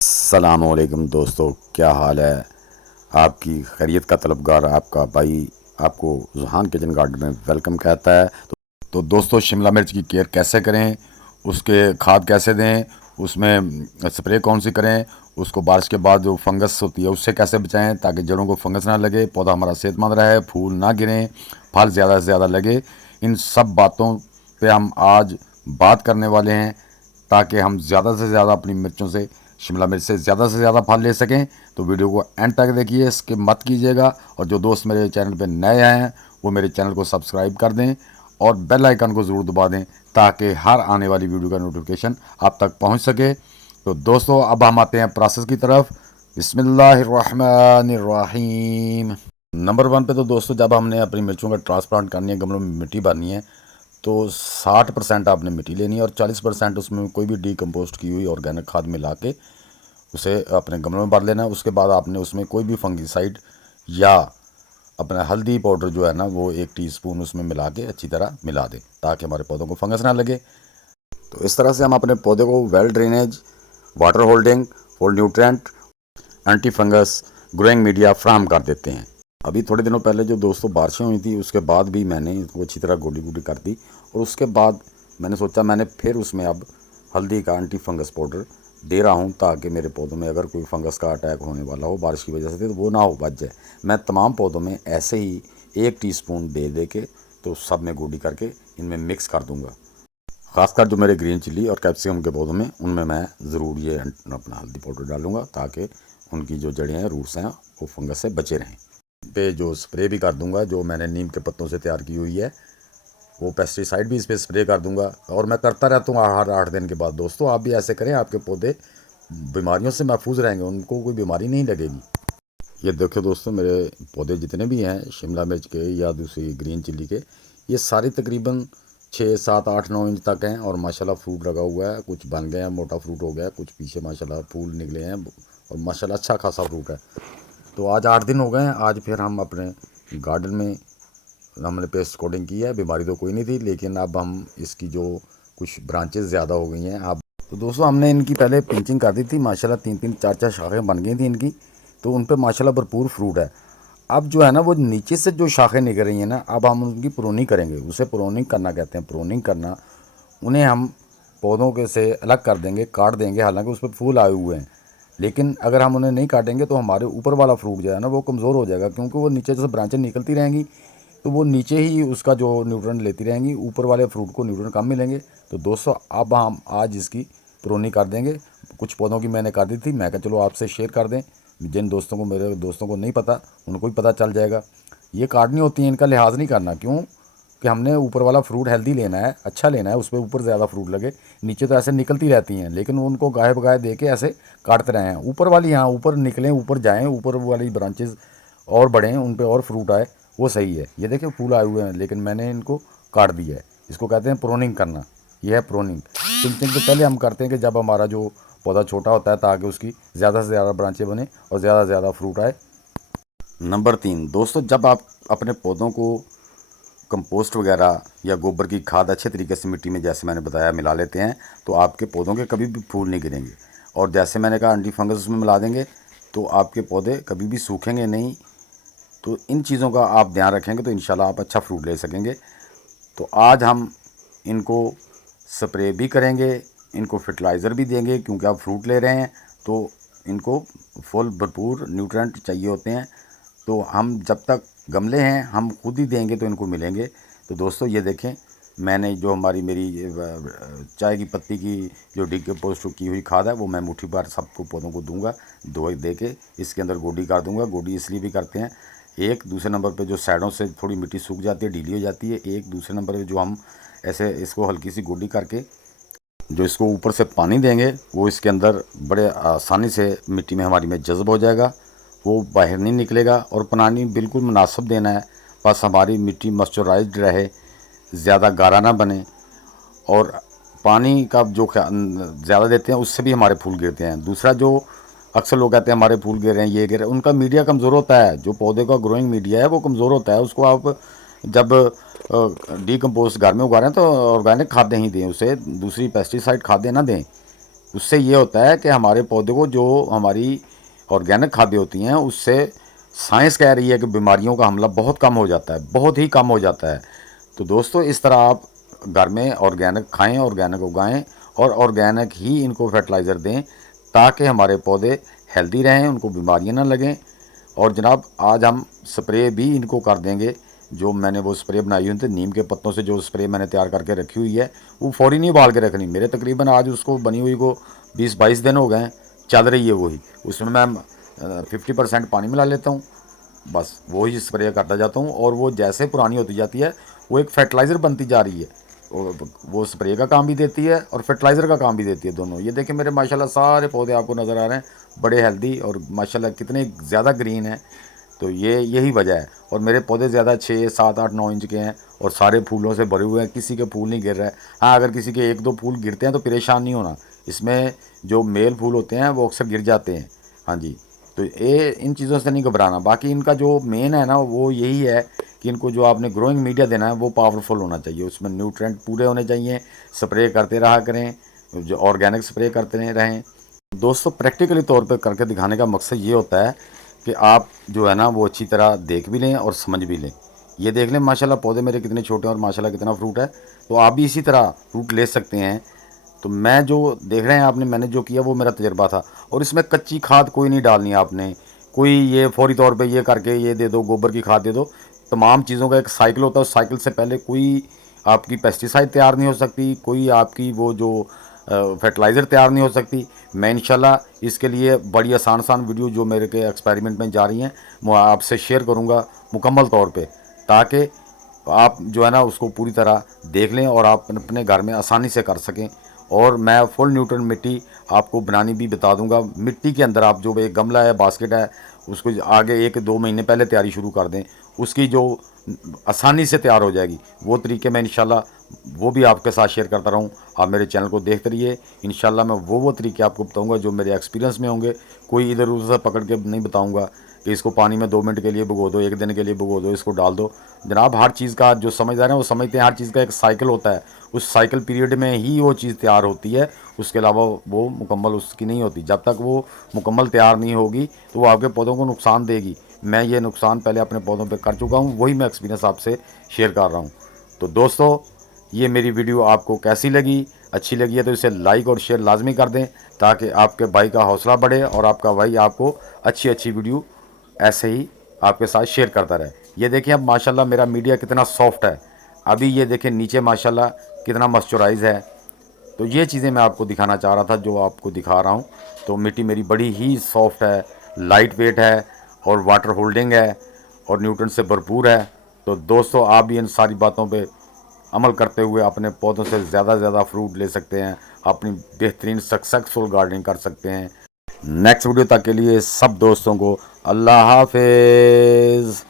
अस्सलामुअलैकुम दोस्तों, क्या हाल है। आपकी खैरियत का तलबगार आपका भाई आपको जहान किचन गार्डन में वेलकम कहता है। तो दोस्तों, शिमला मिर्च की केयर कैसे करें, उसके खाद कैसे दें, उसमें स्प्रे कौन सी करें, उसको बारिश के बाद जो फंगस होती है उससे कैसे बचाएं ताकि जड़ों को फंगस ना लगे, पौधा हमारा सेहतमंद रहे, फूल ना गिरें, फल ज़्यादा से ज़्यादा लगे। इन सब बातों पे हम आज बात करने वाले हैं ताकि हम ज़्यादा से ज़्यादा अपनी मिर्चों से शिमला मिर्च से ज़्यादा फल ले सकें। तो वीडियो को एंड तक देखिए, स्किप मत कीजिएगा। और जो दोस्त मेरे चैनल पर नए आए हैं वो मेरे चैनल को सब्सक्राइब कर दें और बेल आइकन को ज़रूर दबा दें ताकि हर आने वाली वीडियो का नोटिफिकेशन आप तक पहुंच सके। तो दोस्तों, अब हम आते हैं प्रोसेस की तरफ। बिस्मिल्लाहिर्रहमानिर्रहीम। नंबर वन पे तो दोस्तों, जब हमने अपनी मिर्चों का ट्रांसप्लांट करनी है, गमलों में मिट्टी भरनी है, तो 60% आपने मिट्टी लेनी है और 40% उसमें कोई भी डीकम्पोस्ट की हुई ऑर्गेनिक खाद मिला के उसे अपने गमलों में भर लेना है। उसके बाद आपने उसमें कोई भी फंगिसाइड या अपना हल्दी पाउडर जो है ना, वो 1 टीस्पून उसमें मिला के अच्छी तरह मिला दें ताकि हमारे पौधों को फंगस ना लगे। तो इस तरह से हम अपने पौधे को well drainage, water holding, full nutrient, anti fungus, growing media फ्राहम कर देते हैं। अभी थोड़े दिनों पहले जो दोस्तों बारिशें हुई थी, उसके बाद भी मैंने इसको अच्छी तरह गोडी गोडी कर दी और उसके बाद मैंने सोचा मैंने फिर उसमें अब हल्दी का एंटी फंगस पाउडर दे रहा हूँ ताकि मेरे पौधों में अगर कोई फंगस का अटैक होने वाला हो बारिश की वजह से तो वो ना हो, बच जाए। मैं तमाम पौधों में ऐसे ही 1 टीस्पून दे के तो सब में गोडी करके इनमें मिक्स कर दूँगा। ख़ासकर जो मेरे ग्रीन चिली और कैप्सिकम के पौधों में, उनमें मैं ज़रूर ये अपना हल्दी पाउडर डालूँगा ताकि उनकी जो जड़ें हैं, रूट्स हैं, वो फंगस से बचे रहें। पे जो स्प्रे भी कर दूंगा, जो मैंने नीम के पत्तों से तैयार की हुई है, वो पेस्टिसाइड भी इस पर स्प्रे कर दूंगा। और मैं करता रहता हूँ हर 8 दिन के बाद। दोस्तों, आप भी ऐसे करें, आपके पौधे बीमारियों से महफूज रहेंगे, उनको कोई बीमारी नहीं लगेगी। ये देखो दोस्तों, मेरे पौधे जितने भी हैं शिमला मिर्च के या दूसरी ग्रीन चिल्ली के, ये सारे तकरीबन 6, 7, 8, 9 इंच तक हैं और माशाल्लाह फ्रूट लगा हुआ है। कुछ बन गए हैं, मोटा फ्रूट हो गया, कुछ पीछे माशाल्लाह फूल निकले हैं और माशाल्लाह अच्छा खासा फ्रूट है। तो आज 8 दिन हो गए हैं। आज फिर हम अपने गार्डन में हमने पेस्ट कोटिंग की है। बीमारी तो कोई नहीं थी, लेकिन अब हम इसकी जो कुछ ब्रांचेस ज़्यादा हो गई हैं अब। तो दोस्तों, हमने इनकी पहले पिंचिंग कर दी थी, माशाल्लाह 3-3, 4-4 शाखें बन गई थी इनकी। तो उन पर माशाल्लाह भरपूर फ्रूट है। अब जो है ना, वो नीचे से जो शाखें निकल रही हैं ना, अब हम उनकी प्रूनिंग करेंगे। उसे प्रूनिंग करना कहते हैं, प्रूनिंग करना। उन्हें हम पौधों के से अलग कर देंगे, काट देंगे। हालांकि उस पर फूल आए हुए हैं, लेकिन अगर हम उन्हें नहीं काटेंगे तो हमारे ऊपर वाला फ्रूट जो है ना, वो कमज़ोर हो जाएगा, क्योंकि वो नीचे से ब्रांचें निकलती रहेंगी तो वो नीचे ही उसका जो न्यूट्रन लेती रहेंगी, ऊपर वाले फ्रूट को न्यूट्रन कम मिलेंगे। तो दोस्तों, अब हम आज इसकी प्रूनिंग कर देंगे। कुछ पौधों की मैंने कर दी थी, मैं कहा चलो आपसे शेयर कर दें। जिन दोस्तों को, मेरे दोस्तों को नहीं पता, उनको भी पता चल जाएगा। ये काटनी होती है, इनका लिहाज नहीं करना। क्यों कि हमने ऊपर वाला फ्रूट हेल्दी लेना है, अच्छा लेना है, उस पर ऊपर ज़्यादा फ्रूट लगे। नीचे तो ऐसे निकलती रहती हैं, लेकिन उनको गाहे बगाहे दे के ऐसे काटते रहे हैं। ऊपर वाली, हाँ, ऊपर निकलें, ऊपर जाएँ, ऊपर वाली ब्रांचेज़ और बढ़ें, उन पर और फ्रूट आए, वो सही है। ये देखिए फूल आए हुए हैं, लेकिन मैंने इनको काट दिया है। इसको कहते हैं प्रोनिंग करना। यह है प्रोनिंग। पिंचिंग तो पहले हम करते हैं कि जब हमारा जो पौधा छोटा होता है, ताकि उसकी ज़्यादा से ज़्यादा ब्रांचें बने और ज़्यादा से ज़्यादा फ्रूट आए। नंबर 3 दोस्तों, जब आप अपने पौधों को कंपोस्ट वगैरह या गोबर की खाद अच्छे तरीके से मिट्टी में, जैसे मैंने बताया, मिला लेते हैं, तो आपके पौधों के कभी भी फूल नहीं गिरेंगे। और जैसे मैंने कहा, एंटी फंगस उसमें मिला देंगे तो आपके पौधे कभी भी सूखेंगे नहीं। तो इन चीज़ों का आप ध्यान रखेंगे तो इंशाल्लाह आप अच्छा फ्रूट ले सकेंगे। तो आज हम इनको स्प्रे भी करेंगे, इनको फर्टिलाइज़र भी देंगे, क्योंकि आप फ्रूट ले रहे हैं तो इनको फुल भरपूर न्यूट्रेंट चाहिए होते हैं। तो हम जब तक गमले हैं हम खुद ही देंगे तो इनको मिलेंगे। तो दोस्तों, ये देखें, मैंने जो हमारी मेरी चाय की पत्ती की जो डिकम्पोस्ट की हुई खाद है, वो मैं मुट्ठी भर सबको पौधों को दूंगा, दो दे के इसके अंदर गोडी कर दूंगा। गोडी इसलिए भी करते हैं, एक दूसरे नंबर पे जो साइडों से थोड़ी मिट्टी सूख जाती है, ढीली हो जाती है। एक दूसरे नंबर पे जो हम ऐसे इसको हल्की सी गोडी करके जो इसको ऊपर से पानी देंगे, वो इसके अंदर बड़े आसानी से मिट्टी में हमारी में जज़्ब हो जाएगा, वो बाहर नहीं निकलेगा। और पानी बिल्कुल मुनासिब देना है, बस हमारी मिट्टी मॉइस्चराइज्ड रहे, ज़्यादा गाढ़ा ना बने। और पानी का जो ज़्यादा देते हैं उससे भी हमारे फूल गिरते हैं। दूसरा, जो अक्सर लोग कहते हैं हमारे फूल गिर रहे हैं, ये गिर रहे हैं, उनका मीडिया कमज़ोर होता है। जो पौधे का ग्रोइंग मीडिया है वो कमज़ोर होता है। उसको आप जब डीकम्पोस्ट घर में उगा रहे हैं तो ऑर्गेनिक खादें ही दें, उसे दूसरी पेस्टिसाइड खादें ना दें। उससे ये होता है कि हमारे पौधे को जो हमारी ऑर्गेनिक खाद्य होती हैं उससे साइंस कह रही है कि बीमारियों का हमला बहुत कम हो जाता है, बहुत ही कम हो जाता है। तो दोस्तों इस तरह आप घर में ऑर्गेनिक खाएं, ऑर्गेनिक उगाएं और ऑर्गेनिक ही इनको फर्टिलाइज़र दें ताकि हमारे पौधे हेल्दी रहें, उनको बीमारियां ना लगें। और जनाब आज हम स्प्रे भी इनको कर देंगे। जो मैंने वो स्प्रे बनाई हुई थी नीम के पत्तों से, जो स्प्रे मैंने तैयार करके रखी हुई है वो फ़ौरी नहीं उबाल के रखनी। मेरे तकरीबन आज उसको बनी हुई को 20-22 दिन हो गए हैं, चल रही है वही। उसमें मैं 50% पानी मिला लेता हूँ, बस वही स्प्रे करता जाता हूँ और वो जैसे पुरानी होती जाती है वो एक फर्टिलाइज़र बनती जा रही है। वो स्प्रे का काम भी देती है और फर्टिलाइज़र का काम भी देती है, दोनों। ये देखिए मेरे माशाल्लाह सारे पौधे आपको नज़र आ रहे हैं, बड़े हेल्दी और माशाल्लाह कितने ज़्यादा ग्रीन हैं। तो ये यही वजह है। और मेरे पौधे ज़्यादा 6, 7, 8, 9 इंच के हैं और सारे फूलों से भरे हुए हैं, किसी के फूल नहीं गिर रहे हैं। हाँ, अगर किसी के 1-2 फूल गिरते हैं तो परेशान नहीं होना, इसमें जो मेल फूल होते हैं वो अक्सर गिर जाते हैं। हाँ जी, तो ये इन चीज़ों से नहीं घबराना। बाकी इनका जो मेन है ना वो यही है कि इनको जो आपने ग्रोइंग मीडिया देना है वो पावरफुल होना चाहिए, उसमें न्यूट्रेंट पूरे होने चाहिए। स्प्रे करते रहा करें, जो ऑर्गेनिक स्प्रे करते रहें। दोस्तों प्रैक्टिकली तौर पे करके दिखाने का मकसद ये होता है कि आप जो है ना वो अच्छी तरह देख भी लें और समझ भी लें। ये देख लें माशाल्लाह पौधे मेरे कितने छोटे हैं और माशाल्लाह कितना फ्रूट है, तो आप भी इसी तरह फ्रूट ले सकते हैं। तो मैं जो देख रहे हैं आपने, मैंने जो किया वो मेरा तजर्बा था। और इसमें कच्ची खाद कोई नहीं डालनी आपने, कोई ये फौरी तौर पे ये करके ये दे दो, गोबर की खाद दे दो। तमाम चीज़ों का एक साइकिल होता है, उस साइकिल से पहले कोई आपकी पेस्टिसाइड तैयार नहीं हो सकती, कोई आपकी वो जो फर्टिलाइज़र तैयार नहीं हो सकती। मैं इंशाल्लाह इसके लिए बड़ी आसान आसान वीडियो जो मेरे के एक्सपेरिमेंट में जा रही हैं मैं आपसे शेयर करूंगा मुकम्मल तौर पे, ताकि आप जो है ना उसको पूरी तरह देख लें और आप अपने घर में आसानी से कर सकें। और मैं फुल न्यूट्रन मिट्टी आपको बनानी भी बता दूंगा। मिट्टी के अंदर आप जो एक गमला है, बास्केट है, उसको आगे 1-2 महीने पहले तैयारी शुरू कर दें, उसकी जो आसानी से तैयार हो जाएगी। वो तरीके मैं इंशाल्लाह वो भी आपके साथ शेयर करता रहूँ। आप मेरे चैनल को देखते रहिए, इंशाल्लाह मैं वो तरीके आपको बताऊँगा जो मेरे एक्सपीरियंस में होंगे। कोई इधर उधर से पकड़ के नहीं बताऊँगा कि इसको पानी में 2 मिनट के लिए भिगो दो, 1 दिन के लिए भिगो दो, इसको डाल दो। जनाब हर चीज़ का जो समझदार है वो समझते हैं, हर चीज़ का एक साइकिल होता है, उस साइकिल पीरियड में ही वो चीज़ तैयार होती है, उसके अलावा वो मुकम्मल उसकी नहीं होती। जब तक वो मुकम्मल तैयार नहीं होगी तो वो आपके पौधों को नुकसान देगी। मैं ये नुकसान पहले अपने पौधों पे कर चुका हूँ, वही मैं एक्सपीरियंस आपसे शेयर कर रहा हूँ। तो दोस्तों ये मेरी वीडियो आपको कैसी लगी, अच्छी लगी है तो इसे लाइक और शेयर लाजमी कर दें, ताकि आपके भाई का हौसला बढ़े और आपका भाई आपको अच्छी अच्छी वीडियो ऐसे ही आपके साथ शेयर करता रहे। ये देखिए अब माशाल्लाह मेरा मीडिया कितना सॉफ्ट है, अभी ये देखें नीचे माशाल्लाह कितना मॉइस्चराइज है। तो ये चीज़ें मैं आपको दिखाना चाह रहा था जो आपको दिखा रहा हूँ। तो मिट्टी मेरी बड़ी ही सॉफ्ट है, लाइट वेट है और वाटर होल्डिंग है और न्यूट्रन से भरपूर है। तो दोस्तों आप भी इन सारी बातों पे अमल करते हुए अपने पौधों से ज़्यादा से ज़्यादा फ्रूट ले सकते हैं, अपनी बेहतरीन सक्सेसफुल गार्डनिंग कर सकते हैं। नेक्स्ट वीडियो तक के लिए सब दोस्तों को अल्लाह हाफिज़।